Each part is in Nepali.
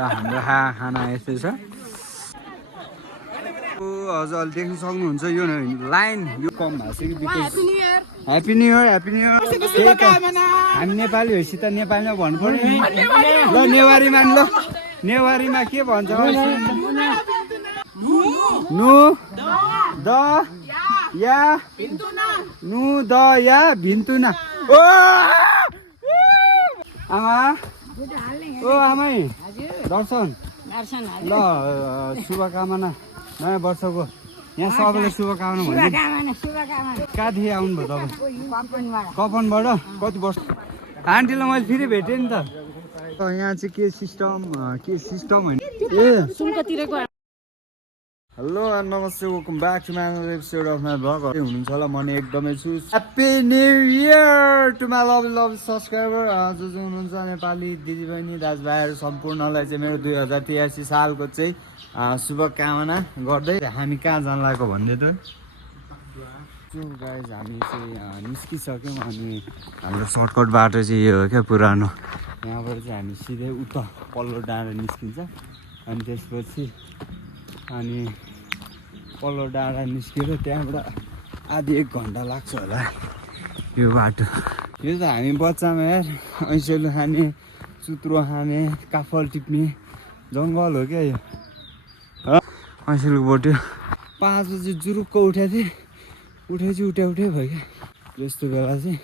हाम्रो खाना यस्तै छ हजुर अहिले देख्न सक्नुहुन्छ यो लाइन यो कम भएको छ कि ह्याप्पी न्यु इयर हामी नेपाली भएपछि त नेपालीमा भन्नु पर्यो नि ल नेवारीमा ल नेवारीमा के भन्छ नु द या नु द या भिन्तुना ओ आमा ओ आमै दर्शन ल शुभकामना नयाँ वर्षको यहाँ सबैलाई शुभकामना भन्छु कहाँदेखि आउनुभयो तपाईँ कपनबाट कति वर्ष आन्टीलाई मैले फेरि भेटेँ नि त यहाँ चाहिँ के सिस्टम होइन ए हेलो नमस्ते welcome back to my episode of my vlog हुनुहुन्छ होला म नि एकदमै छु happy new year to my love subscriber जो हुनुहुन्छ नेपाली दिदीबहिनी दाजुभाइहरू सम्पूर्णलाई चाहिँ मेरो 2083 सालको चाहिँ शुभकामना गर्दै हामी कहाँ जान लागेको भन्दै त गाइज हामी चाहिँ निस्किसक्यौँ अनि हाम्रो सर्टकट बाटो चाहिँ यो हो क्या पुरानो यहाँबाट चाहिँ हामी सिधै उता पल्लो डाँडा निस्किन्छ अनि त्यसपछि अनि पल्लो डाँडा निस्केर त्यहाँबाट आधी 1 घन्टा लाग्छ होला यो बाटो यो त हामी बच्चामा यार ऐसेलु खाने चुत्रो खाने काफल टिप्ने जङ्गल हो क्या यो ऐसेलु बोट्यो 5 बजी जुरुक्क उठेको थिएँ उठेपछि उठे भयो क्या यस्तो बेला चाहिँ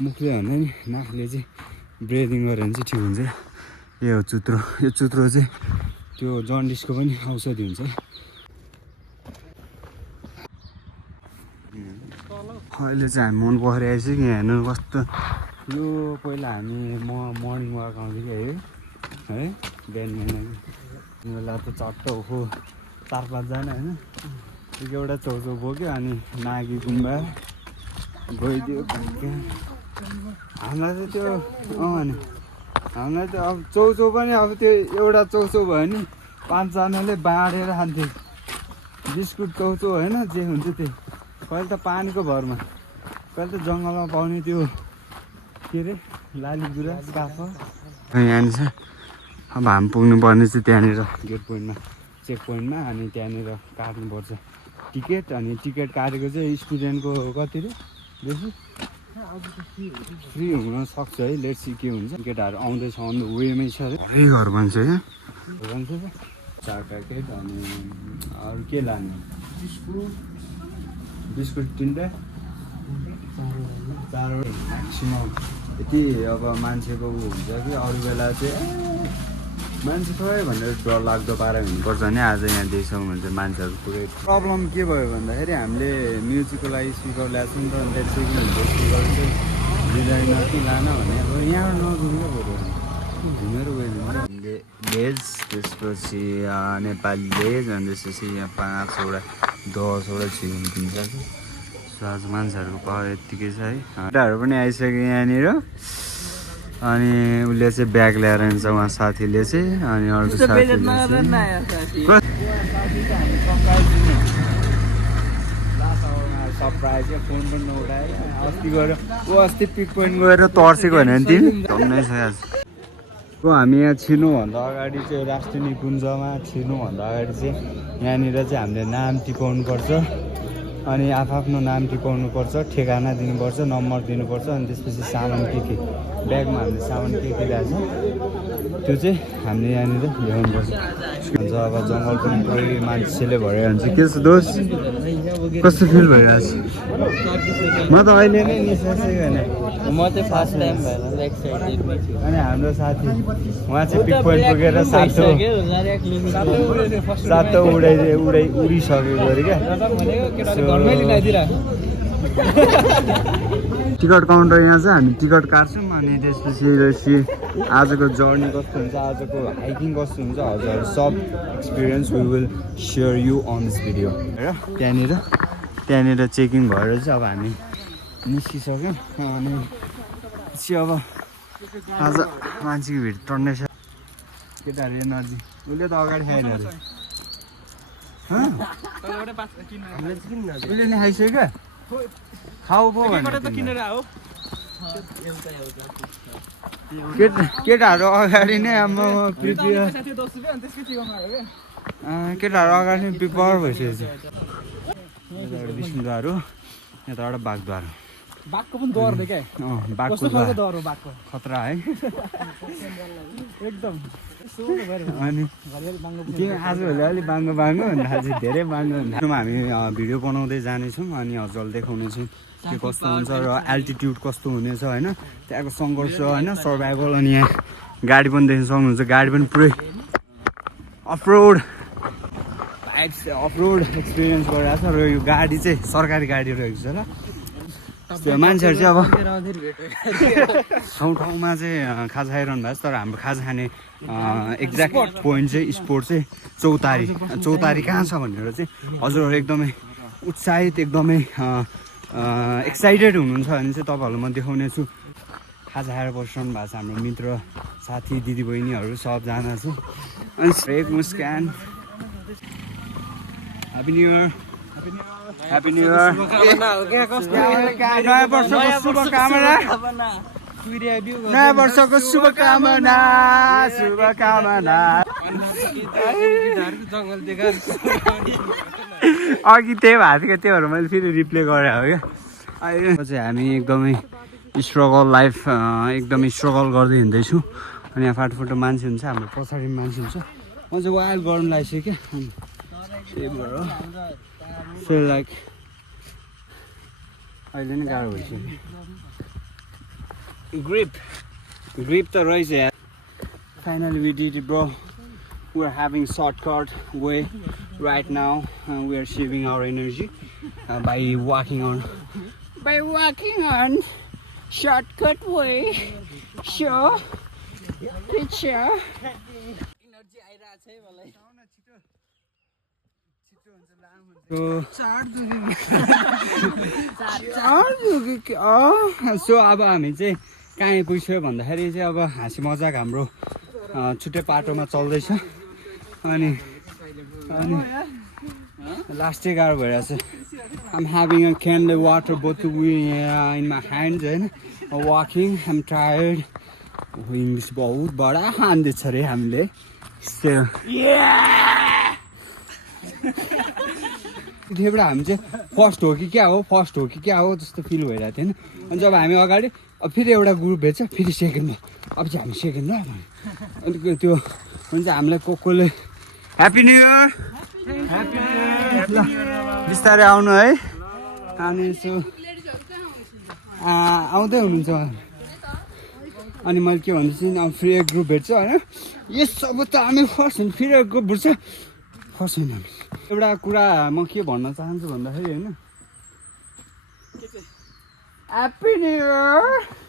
मुखले भन्दा नि नाकले चाहिँ ब्रेदिङ गऱ्यो भने चाहिँ ठिक हुन्छ यो चुत्रो चाहिँ त्यो जन्डिसको पनि औषधि हुन्छ अहिले चाहिँ हामी मन परिरहेको छ कि हेर्नु कस्तो यो पहिला हामी मर्निङ वाक आउँथ्यो क्या है बिहान बेला त चट्ट हो 4-5 जना होइन एउटा चौचौ बोक्यो अनि नागी गुम्बा गइदियो हामीलाई चाहिँ त्यो भने हामीलाई त अब चौचौ पनि अब त्यो एउटा चौचौ भयो नि 5 जनाले बाँडेर खान्थ्यो बिस्कुट चौचौ होइन जे हुन्छ त्यो कहिले त पानीको भरमा कहिले त जङ्गलमा पाउने त्यो के अरे लाली गुराँस काफल यहाँनिर छ अब हामी पुग्नु पर्ने चाहिँ त्यहाँनिर गेट पोइन्टमा चेक पोइन्टमा अनि त्यहाँनिर काट्नुपर्छ टिकट अनि टिकट काटेको चाहिँ स्टुडेन्टको कति रे बेसी फ्री हुन सक्छ है लेट्स सी के हुन्छ केटाहरू आउँदैछ अन द वेमै छ है घर भन्छ यहाँ भन्छ चार प्याकेट अनि अरू के लाने बिस्कुट 3टा 4 म्याक्सिमम यति अब मान्छेको ऊ हुन्छ कि अरू बेला चाहिँ मान्छे खै भनेर डर लाग्दो पारा हुनुपर्छ नि आज यहाँ देखिसक्नु हुन्छ मान्छेहरू पुरै प्रब्लम के भयो भन्दाखेरि हामीले म्युजिकको लागि स्पिकर ल्याएको नि त अन्त चेकिङ हुन्छ स्पिकर चाहिँ लिँदैन कि लान भने अब यहाँबाट नजुरेको पऱ्यो घुमेर गयो हामीले भेज त्यसपछि नेपाली भेज अनि त्यसपछि यहाँ 5वटा 10वटा चिकन दिन्छ सो आज मान्छेहरूको पावर यत्तिकै छ है केटाहरू पनि आइसक्यो यहाँनिर अनि उसले चाहिँ ब्याग ल्याएर हिँड्छ उहाँ साथीले चाहिँ अनि अर्को सरप्राइज फोन पनि नउठाएर अस्ति गएर अस्ति पिक पोइन्ट गएर तर्सेको होइन नि तिमी झन्नै छ आज हामी यहाँ छिर्नुभन्दा अगाडि चाहिँ राष्ट्रिय निकुञ्जमा छिर्नुभन्दा अगाडि चाहिँ यहाँनिर चाहिँ हामीले नाम टिपाउनु पर्छ अनि आफ्नो नाम टिपाउनु पर्छ ठेगाना दिनुपर्छ नम्बर दिनुपर्छ अनि त्यसपछि सामान के ब्यागमा हामीले सामान के ल्याएको छ त्यो चाहिँ हामीले यहाँनिर ल्याउनुपर्छ हुन्छ अब जङ्गल पनि पुरै मान्छेले भरिरहेको हुन्छ के छ दोस्त कस्तो फिल भइरहेको छ म त अहिले नै निस्किसकेको होइन म चाहिँ फर्स्ट टाइम भएर एक्साइटेड छु अनि हाम्रो साथी उहाँ चाहिँ पिक पोइन्ट पुगेर सातो उडिसकेको अरे क्या टिकट काउन्टर यहाँ चाहिँ हामी टिकट काट्छौँ अनि त्यसपछि आजको जर्नी कस्तो हुन्छ आजको हाइकिङ कस्तो हुन्छ हजुर सब experience we will share you on this video र त्यहाँनिर चेकिङ भएर चाहिँ अब हामी निस्किसक्यौँ अनि चाहिँ अब आज मान्छेको भिड टन्नै छ केटाहरू एनर्जी उसले त अगाडि खाएन अरे उसले नै खाइसक्यो क्या खाऊ पो भने केटाहरू अगाडि नै केटाहरू अगाडि नै प्रिपेयर भइसकेको छ यताबाट विष्णुद्वार हो यताबाट बागद्वार हो बाघको पनि द्वार हो क्या बाघको द्वार हो बाघको खतरा है एकदम अनि त्यो आजभोलि अलिक बाङ्गो बाङ्गो भन्दा आज धेरै बाङ्गो हुन्छ हामी भिडियो बनाउँदै जानेछौँ अनि हजुरले देखाउनेछौँ के कस्तो हुन्छ र एल्टिट्युड कस्तो हुनेछ होइन त्यहाँको सङ्घर्ष होइन सर्भाइभल अनि यहाँ गाडी पनि देख्न सक्नुहुन्छ गाडी पनि पुरै अफरोड अफरोड एक्सपिरियन्स गरिरहेको छ र यो गाडी चाहिँ सरकारी गाडी रहेको छ ल त्यो मान्छेहरू चाहिँ अब ठाउँ ठाउँमा चाहिँ खाजा खाइरहनु भएको छ तर हाम्रो खाजा खाने एक्ज्याक्ट पोइन्ट चाहिँ स्पोट चाहिँ चौतारी कहाँ छ भनेर चाहिँ हजुरहरू एकदमै उत्साहित एकदमै एक्साइटेड हुनुहुन्छ भने चाहिँ तपाईँहरूलाई म देखाउने छु खाजा खाएर बसिरहनु भएको छ हाम्रो मित्र साथी दिदीबहिनीहरू सबजना चाहिँ अनि एक मुस्कान happy new year happy new year नयाँ वर्षको शुभकामना नयाँ वर्षको शुभकामना शुभकामना अघि त्यही भएको थियो त्यही भएर मैले फेरि रिप्ले गरेँ हो क्या अहिले चाहिँ हामी एकदमै स्ट्रगल लाइफ एकदमै स्ट्रगल गर्दै हिँड्दैछु अनि यहाँ फाटोफुटो मान्छे हुन्छ हाम्रो पछाडि मान्छे हुन्छ म चाहिँ वाइल्ड गर्नु लागिसकेँ अनि त्यही भएर फिल लाइक अहिले नै गाह्रो भइसक्यो ग्रिप त रहेछ यार finally we did it bro we are having shortcut way right now we are saving our energy by walking on shortcut way show picture energy आइरा छ है मलाई सो अब हामी चाहिँ कहाँ आइपुग्छौँ भन्दाखेरि चाहिँ अब हाँसी मजाक हाम्रो छुट्टै पाटोमा चल्दैछ अनि लास्टै गाह्रो भइरहेछ आम ह्याभिङ अ क्यान वाटर बोतल इन माई ह्यान्ड होइन वाकिङ आम टायर्ड इङ्ग्लिस बहुत बडा हान्दैछ अरे हामीले त्यतिखेर हामी चाहिँ फर्स्ट हो कि क्या हो जस्तो फिल भइरहेको थियो होइन अनि जब हामी अगाडि अब फेरि एउटा ग्रुप भेट्छ फेरि सेकेन्डमा अब चाहिँ हामी सेकेन्डमा अनि त्यो हुन्छ हामीलाई कसले ह्याप्पी न्यु इयर ल बिस्तारै आउनु है अनि यसो आउँदै हुनुहुन्छ अनि मैले के भन्दैछु अब फेरि एक ग्रुप भेट्छ होइन यस अब त हामी फर्स्ट होइन फेरि एक ग्रुप भेट्छ फर्स्ट होइन हामी एउटा कुरा म के भन्न चाहन्छु भन्दाखेरि होइन ह्याप्पी न्यु इयर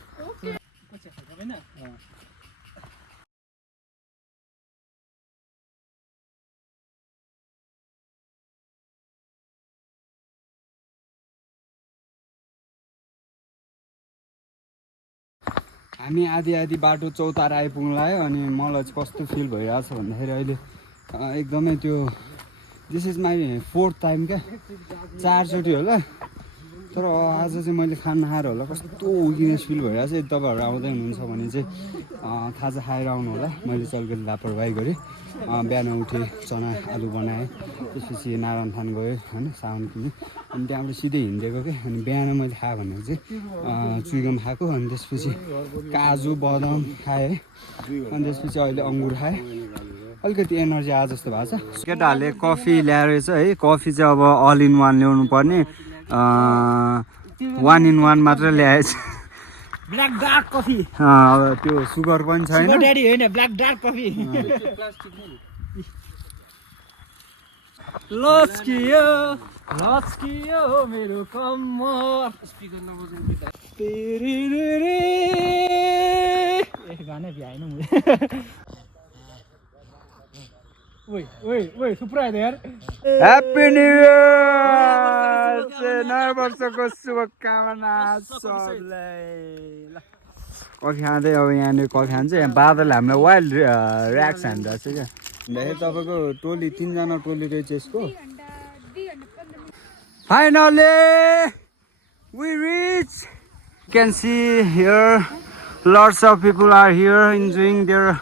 हामी आधी बाटो चौतारा आइपुग्नु लाग्यो अनि मलाई चाहिँ कस्तो फिल भइरहेछ भन्दाखेरि अहिले एकदमै त्यो this is my 4th time क्या 4चोटि होला तर आज चाहिँ मैले खाना खाएर होला कस्तो विकनेस फिल भइरहेछ यदि तपाईँहरू आउँदै हुनुहुन्छ भने चाहिँ खाजा खाएर आउनु होला मैले चाहिँ अलिकति लापरवाही गरेँ बिहान उठेँ चना आलु बनाएँ त्यसपछि नारायण थान गएँ होइन साउन किनेँ अनि त्यहाँबाट सिधै हिँडेको क्या अनि बिहान मैले खाएँ भनेको चाहिँ चुइगम खाएको अनि त्यसपछि काजु बदाम खाएँ अनि त्यसपछि अहिले अङ्गुर खाएँ अलिकति एनर्जी आए जस्तो भएको छ केटाहरूले कफी ल्याएर चाहिँ है कफी चाहिँ अब अल इन वान ल्याउनु पर्ने 1 in 1 मात्र ल्याएछ ब्ल्याक डार्क कफी अब त्यो सुगर पनि छैन ड्याडी होइन ब्ल्याक डार्क कफी लस्कियो मेरो कम्मर स्पिकर नबजाउनु गाना भ्याएन ओइ थुप्रो आयो यार ह्याप्पी न्यु इयर नयाँ वर्षको शुभकामना सबलाई ल कफी खाँदै अब यहाँनिर कफी खान्छ यहाँ बादल हामीलाई वाइल्ड ऱ्याक्स हानिरहेको छ क्या भन्दाखेरि तपाईँको टोली 3जना टोली रहेछ यसको finally we reach You can see here lots of people are here enjoying their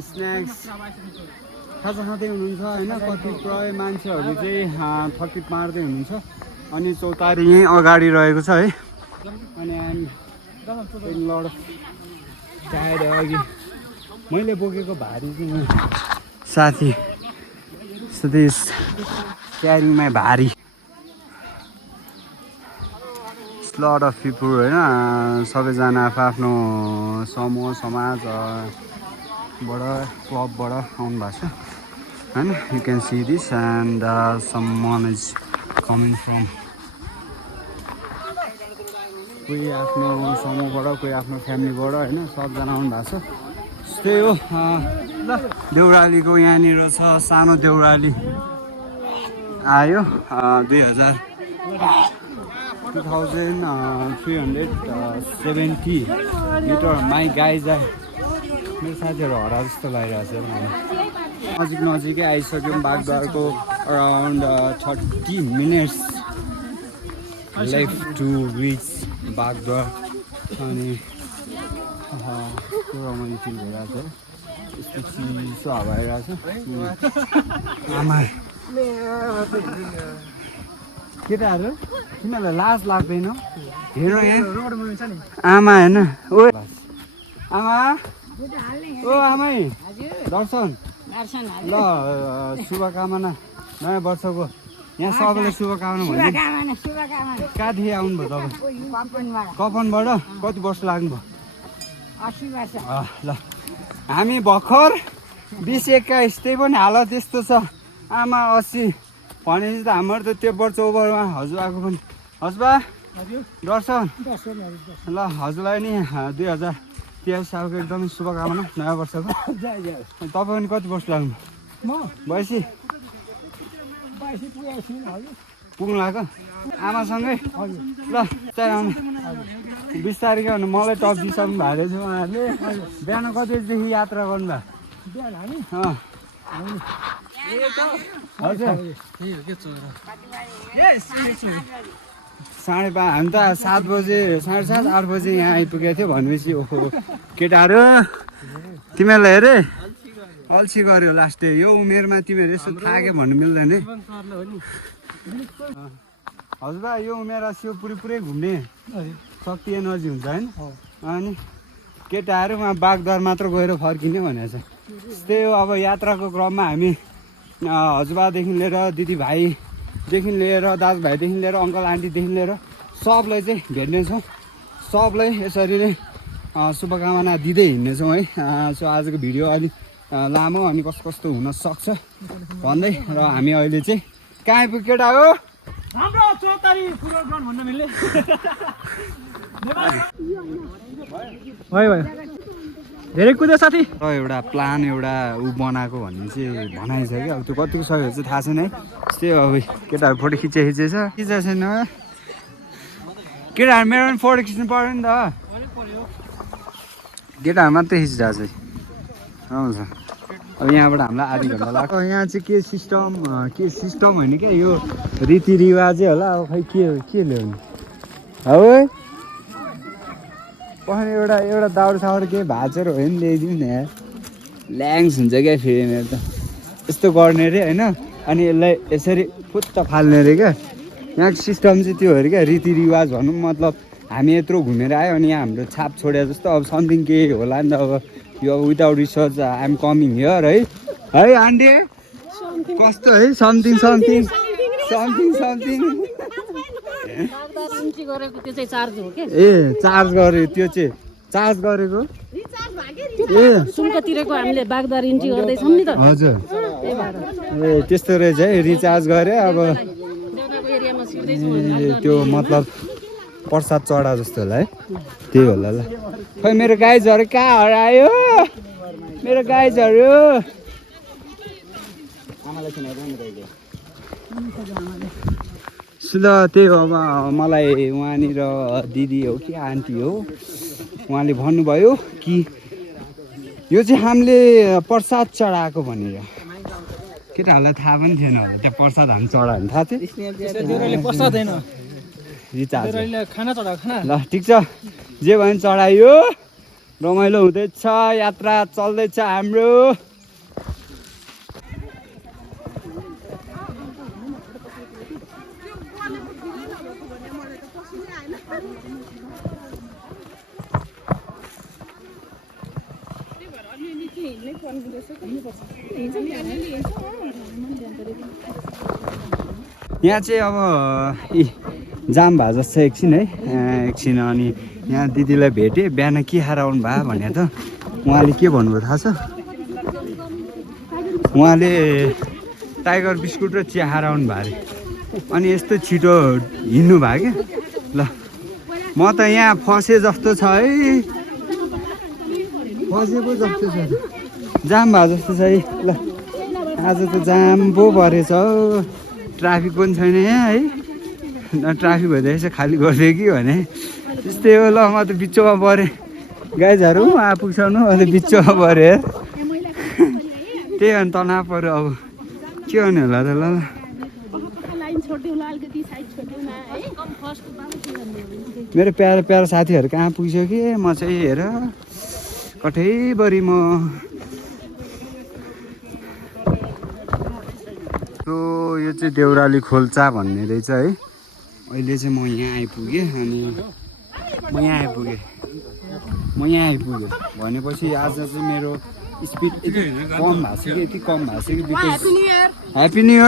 snacks. खाजा खाँदै हुनुहुन्छ हैन कतिपय मान्छेहरू चाहिँ थकित मार्दै हुनुहुन्छ अनि चौतारी यही अगाडि रहेको छ है अनि हामी लड टायर्ड अघि मैले बोकेको भारी चाहिँ साथी सधैँ क्यारिङ माई भारी लड अफ पिपुल होइन सबैजना आफ्नो समूह समाजबाट क्लबबाट आउनु भएको छ होइन you can see this and someone is coming from कोही आफ्नो समूहबाट कोही आफ्नो फ्यामिलीबाट होइन सबजना आउनु भएको छ त्यही हो देउरालीको यहाँनिर छ सानो देउराली आयो 2370 मिटर माई गाइज मेरो साथीहरू हरा जस्तो लागिरहेको छ नजिक नजिकै आइसक्यौँ बागद्वारको around 30 minutes left to reach Bagdwar अनि पुरा रमाइलो फिल भइरहेको छ यस्तो चिसो हावा आइरहेको छ आमा केटाहरू तिमीहरूलाई लाज लाग्दैन हेर यहाँ आमा होइन ओ आमा ओ आमै दर्शन ल शुभकामना नयाँ वर्षको यहाँ सबैलाई शुभकामना भन्नु कहाँदेखि आउनुभयो तपाईँ कफनबाट कति वर्ष लाग्नुभयो 80 वर्ष ल हामी भर्खर 20-21 त्यही पनि हालत यस्तो छ आमा 80 भनेपछि त हाम्रो त त्यो वर्ष ओभरमा हजुरबाको पनि हजुरबा दर्शन ल हजुरलाई नि 2023 सालको एकदमै शुभकामना नयाँ वर्षको तपाईँ पनि कति वर्ष लाग्नु म 82 पुग्नु लाग्यो आमासँगै ल चाहिँ आउनु 20 तारिक भने मलाई टप दिइसक्नु भएको रहेछ उहाँहरूले बिहान कति बजीदेखि यात्रा गर्नुभयो हजुर 5:30 हामी त 7 बजे 7:30 8 बजे यहाँ आइपुगेको थियो भनेपछि ओहो केटाहरू तिमीहरूलाई हेरे अल्छी गऱ्यो लास्ट डे यो उमेरमा तिमीहरू यसो थाक्यो भन्नु मिल्दैन है हजुर यो उमेर सियो पुरै घुम्ने शक्ति एनर्जी हुन्छ होइन अनि केटाहरू उहाँ बागद्वार मात्र गएर फर्किने भनेको छ त्यही हो अब यात्राको क्रममा हामी हजुरबादेखि लिएर दिदीभाइदेखि लिएर दाजुभाइदेखि लिएर अङ्कल आन्टीदेखि लिएर सबलाई चाहिँ भेट्नेछौँ सबलाई यसरी नै शुभकामना दिँदै हिँड्नेछौँ है सो आजको भिडियो अलिक लामो अनि कस्तो हुनसक्छ भन्दै र हामी अहिले चाहिँ कहाँ आइपुग्यो केटा हो हाम्रो चौतारी फुटबल ग्राउन्ड भन्न मिल्ने भयो धेरै कुद्यो साथी र एउटा प्लान एउटा बनाएको भन्ने चाहिँ भनाइ छ कि अब त्यो कतिको सही चाहिँ थाहा छैन है त्यही अब केटाहरू फोटो खिचेछ छैन केटाहरू मेरो पनि फोटो खिच्नु पऱ्यो नि त केटाहरू मात्रै खिचिरहेको छ आउँछ अब यहाँबाट हामीलाई आधी घन्टा लाग्छ यहाँ चाहिँ के सिस्टम होइन क्या यो रीतिरिवाजै होला अब खै के ल्याउनु हो पखाने एउटा दाउरा साउरा केही भाँचेर हो नि ल्याइदिउँ न यहाँ ल्याङ्स हुन्छ क्या फेरि मेरो त यस्तो गर्ने अरे होइन अनि यसलाई यसरी फुत्त फाल्ने अरे क्या यहाँको सिस्टम चाहिँ त्यो अरे क्या रीतिरिवाज भनौँ मतलब हामी यत्रो घुमेर आयो अनि यहाँ हाम्रो छाप छोड्यो जस्तो अब समथिङ केही होला नि त अब यो without research I'm coming here है आन्टी कस्तो है समथिङ ए चार्ज गरे त्यो चाहिँ चार्ज गरेको ए शुल्क तिरेको हामीले बागदार इन्ट्री गर्दैछौँ नि त हजुर ए त्यस्तो रहेछ है रिचार्ज गरे अब त्यो मतलब प्रसाद चढा जस्तो होला है त्यही होला ल खै मेरो गाइजहरू कहाँ हरायो मेरो गाइजहरू ल त्यही हो अब मलाई उहाँनिर दिदी हो कि आन्टी हो उहाँले भन्नुभयो कि यो चाहिँ हामीले प्रसाद चढाएको भनेर केटाहरूलाई थाहा पनि थिएन होला त्यहाँ प्रसाद हामी चढायो भने थाहा थियो रिचार्ज खाना चढाएको खाना ल ठिक छ जे भयो भने चढाइयो रमाइलो हुँदैछ यात्रा चल्दैछ हाम्रो यहाँ चाहिँ अब जाम भए जस्तो एकछिन है एकछिन अनि यहाँ दिदीलाई भेटेँ बिहान के खाएर आउनु भयो भने त उहाँले के भन्नुभयो थाहा छ उहाँले टाइगर बिस्कुट र चिया खाएर आउनु भयो अरे अनि यस्तो छिटो हिँड्नु भयो क्या ल म त यहाँ फसेँ जस्तो छ है फसेको जस्तो छ जाम भए जस्तो छ है ल आज त जाम पो परेछ हौ ट्राफिक पनि छैन यहाँ है ट्राफिक भइरहेछ खाली गरिदियो कि भने त्यस्तै हो ल म त बिचमा परेँ गाइजहरू आइपुग्छनु अनि बिचमा परेँ त्यही अनि तनाव पऱ्यो अब के गर्ने होला त ल मेरो प्यारो प्यारो साथीहरू कहाँ पुग्छ कि म चाहिँ हेर कठैभरि म यो चाहिँ देउराली खोल्चा भन्ने रहेछ है अहिले चाहिँ म यहाँ आइपुगेँ अनि म यहाँ आइपुगेँ भनेपछि आज चाहिँ मेरो स्पिड यति कम भएको छ कि because happy new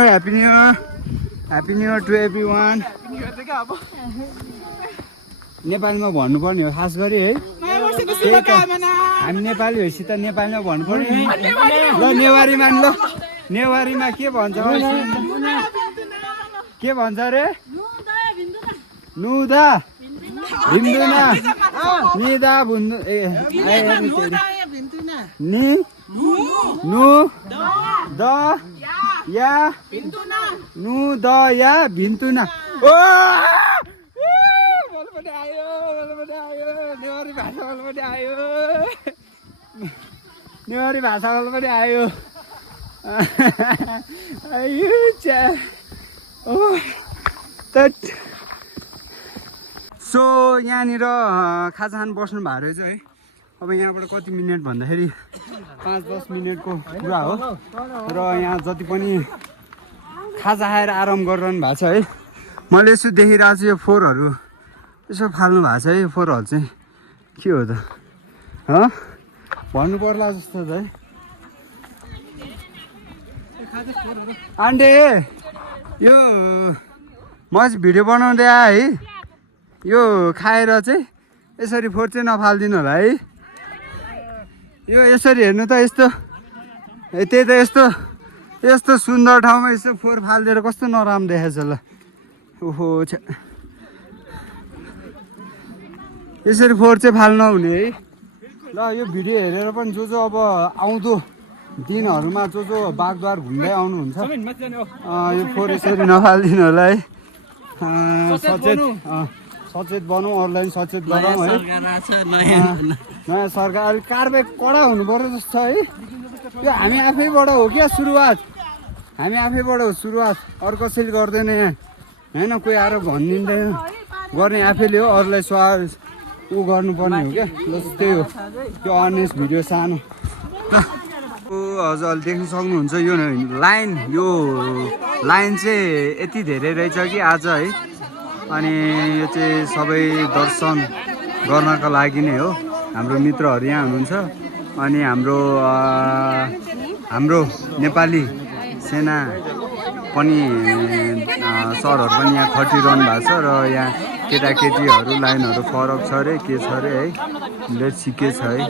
year to everyone नेपालीमा भन्नुपर्ने हो खास गरी है हामी नेपाली भएपछि त नेपालीमा भन्नुपर्ने ल नेवारीमा ल नेवारीमा के भन्छ अरे नुदा भिन्दुना निदा भुन्नु नि नु द या नु द या भिन्तुना ओ नेवारी भाषा पनि आयो सो यहाँनिर खाजा खान बस्नु भएको रहेछ है अब यहाँबाट कति मिनट भन्दाखेरि 5-10 मिनटको कुरा हो र यहाँ जति पनि खाजा खाएर आराम गरिरहनु भएको छ है मैले यसो देखिरहेको छु यो फोहोरहरू यसो फाल्नु भएको छ है यो फोहोरहरू चाहिँ के हो त भन्नु पर्ला जस्तो त है आन्टे यो म चाहिँ भिडियो बनाउँदै आएँ है यो खाएर चाहिँ यसरी फोहोर चाहिँ नफालिदिनु होला है यो यसरी हेर्नु त यस्तो त्यही त यस्तो सुन्दर ठाउँमा यस्तो फोहोर फालिदिएर कस्तो नराम्रो देखेछ ल ओहो यसरी फोहोर चाहिँ फाल्नु नहुने है ल यो भिडियो हेरेर पनि जो अब आउँदो दिनहरूमा जो बागद्वार घुम्दै आउनुहुन्छ यो फोहोर यसरी नफालिदिनु होला है सचेत बनौँ अरूलाई सचेत गरौँ है नयाँ सरकार अलिक कारबाही कडा हुनु पर्यो जस्तो छ है यो हामी आफैबाट हो क्या सुरुवात अरू कसैले गर्दैन यहाँ होइन कोही आएर भनिदिँदैन गर्ने आफैले हो अरूलाई ऊ गर्नुपर्ने हो क्या त्यही हो त्यो अनेस्ट भिडियो सानो हजुर अहिले देख्न सक्नुहुन्छ यो लाइन चाहिँ यति धेरै रहेछ कि आज है अनि यो चाहिँ सबै दर्शन गर्नको लागि नै हो हाम्रो मित्रहरू यहाँ हुनुहुन्छ अनि हाम्रो नेपाली सेना पनि सरहरू पनि यहाँ खटिरहनु भएको छ र यहाँ केटाकेटीहरू लाइनहरू फरक छ अरे के छ अरे है लेट्स सी के छ है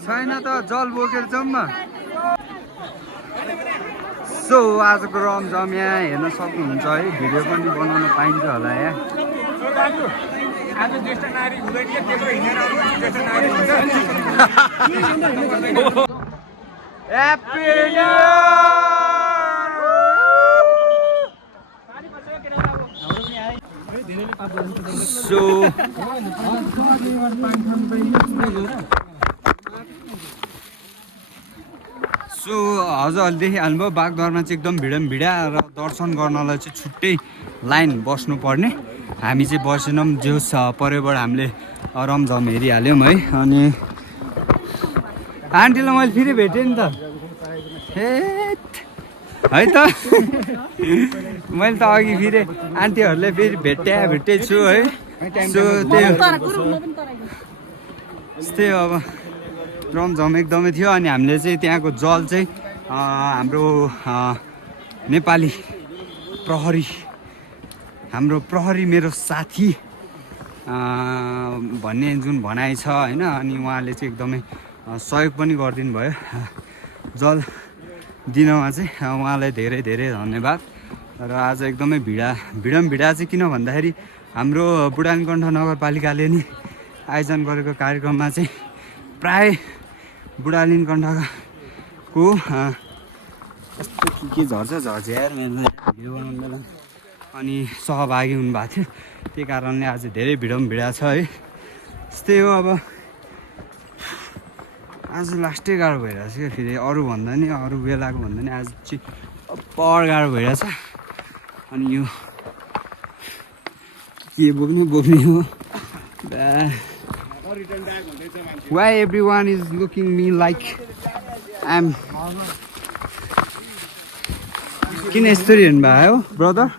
छैन त जल बोकेर जाउँ सो आजको रमझम यहाँ हेर्न सक्नुहुन्छ है भिडियो पनि बनाउन पाइन्छ होला यहाँ सो हजुर अहिले देखिहाल्नुभयो बागदोरमा चाहिँ एकदम भिडा र दर्शन गर्नलाई चाहिँ छुट्टै लाइन बस्नुपर्ने। हामी चाहिँ बसेनौँ, जोस् परेबाट हामीले रमझम हेरिहाल्यौँ है। अनि आन्टीलाई मैले फेरि भेटेँ नि त, है त मैले त अघि फेरि आन्टीहरूले फेरि भेट्टै छु है। सो त्यस्तै अब रमझम एकदमै थियो। अनि हामीले चाहिँ त्यहाँको जल चाहिँ हाम्रो नेपाली प्रहरी, हाम्रो प्रहरी मेरो साथी भन्ने जुन भनाइ छ होइन, अनि उहाँले चाहिँ एकदमै सहयोग पनि गरिदिनु भयो जल दिनमा चाहिँ। उहाँलाई धेरै धेरै धन्यवाद। र आज एकदमै भिडा चाहिँ किन भन्दाखेरि हाम्रो बुढानीकण्ठ नगरपालिकाले नि आयोजन गरेको कार्यक्रममा चाहिँ प्राय बुढानीकण्ठको के झर्छ यार मेरो भिडियो बनाउनु बेला, अनि सहभागी हुनुभएको थियो। त्यही कारणले आज धेरै भिडा छ है। त्यस्तै हो, अब आज लास्टै गाह्रो भइरहेछ क्या। फेरि अरू भन्दा नि अरू बेलाको भन्दा नि आज चाहिँ अप्पर गाह्रो भइरहेछ। अनि यो के बोक्ने हो। Why everyone is looking me like I'm किन यस्तो हेर्नु भयो ब्रदर?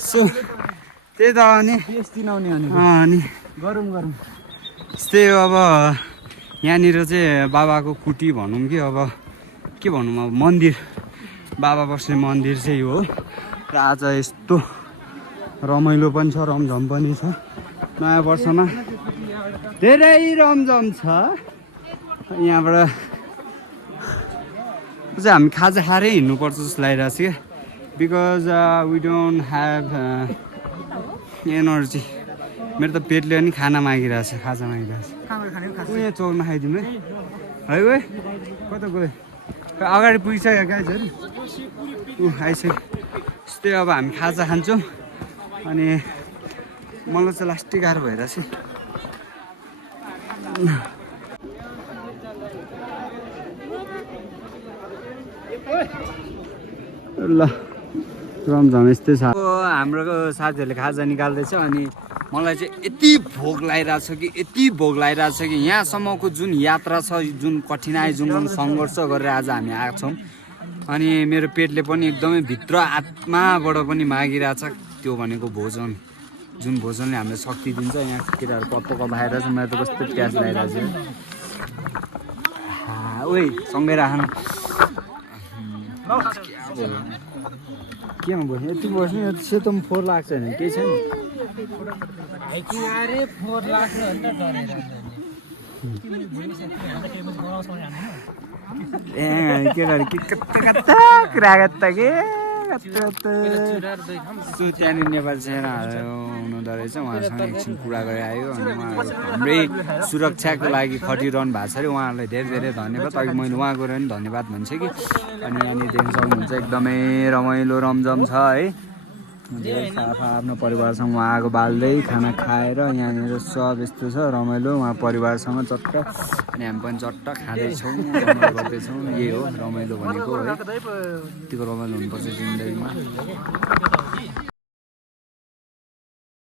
सो त्यही त अनि गरौँ त्यस्तै हो। अब यहाँनिर चाहिँ बाबाको कुटी भनौँ कि अब के भनौँ, अब मन्दिर, बाबा बस्ने मन्दिर चाहिँ हो। र आज यस्तो रमाइलो पनि छ, रमझम पनि छ। नयाँ वर्षमा धेरै रमझम छ। यहाँबाट चाहिँ हामी खाजा खाएरै हिँड्नुपर्छ जस्तो लागिरहेको छ क्या। Because we don't have energy. मेरो त पेटले पनि खाना मागिरहेछ, खाजा मागिरहेछ। यहाँ चौरमा खाइदिनु है गयो कता गयो, अगाडि पुगिसक्यो गाइजहरू, आइसक्यो। त्यस्तै अब हामी खाजा खान्छौँ। अनि मलाई चाहिँ लास्टै गाह्रो भइरहेछ। ल रमझम यस्तै छ। हाम्रो साथीहरूले खाजा निकाल्दैछ। अनि मलाई चाहिँ यति भोक लागिरहेछ कि यहाँसम्मको जुन यात्रा छ, जुन कठिनाइ, जुन सङ्घर्ष गरेर आज हामी आएको छौँ। अनि मेरो पेटले पनि एकदमै भित्र आत्माबाट पनि मागिरहेछ त्यो भनेको भोजन, जुन भोजनले हामीलाई शक्ति दिन्छ। यहाँ केटाहरू पप्पक भाएर छ, मलाई त कस्तो प्यास लागिरहेछ। ओइ सँगै राख्नु केमा बस्नु, यति बस्नु, सेतो पनि फोहोर लाग्छ भने केही छैन। ए केटाहरू के कता कुरा गर्दा के त्यहाँनिर नेपाली सेनाहरू हुनुहुँदो रहेछ, उहाँसँग एकछिन कुरा गरेर आयो। अनि उहाँहरू हाम्रै सुरक्षाको लागि खटिरहनु भएको छ अरे। उहाँहरूलाई धेरै धेरै धन्यवाद। अघि मैले उहाँ गएर पनि धन्यवाद भन्छ कि। अनि यहाँनिर देख्न सक्नुहुन्छ एकदमै रमाइलो रमझम छ है। आफ्नो परिवारसँग उहाँको बाल्दै खाना खाएर यहाँनिर सब यस्तो छ रमाइलो, उहाँ परिवारसँग चट्ट। अनि हामी पनि चट्ट खाँदैछौँ, रमाइलो गर्दैछौँ। यही हो रमाइलो भनेको है। यतिको रमाइलो हुनुपर्छ जिन्दगीमा।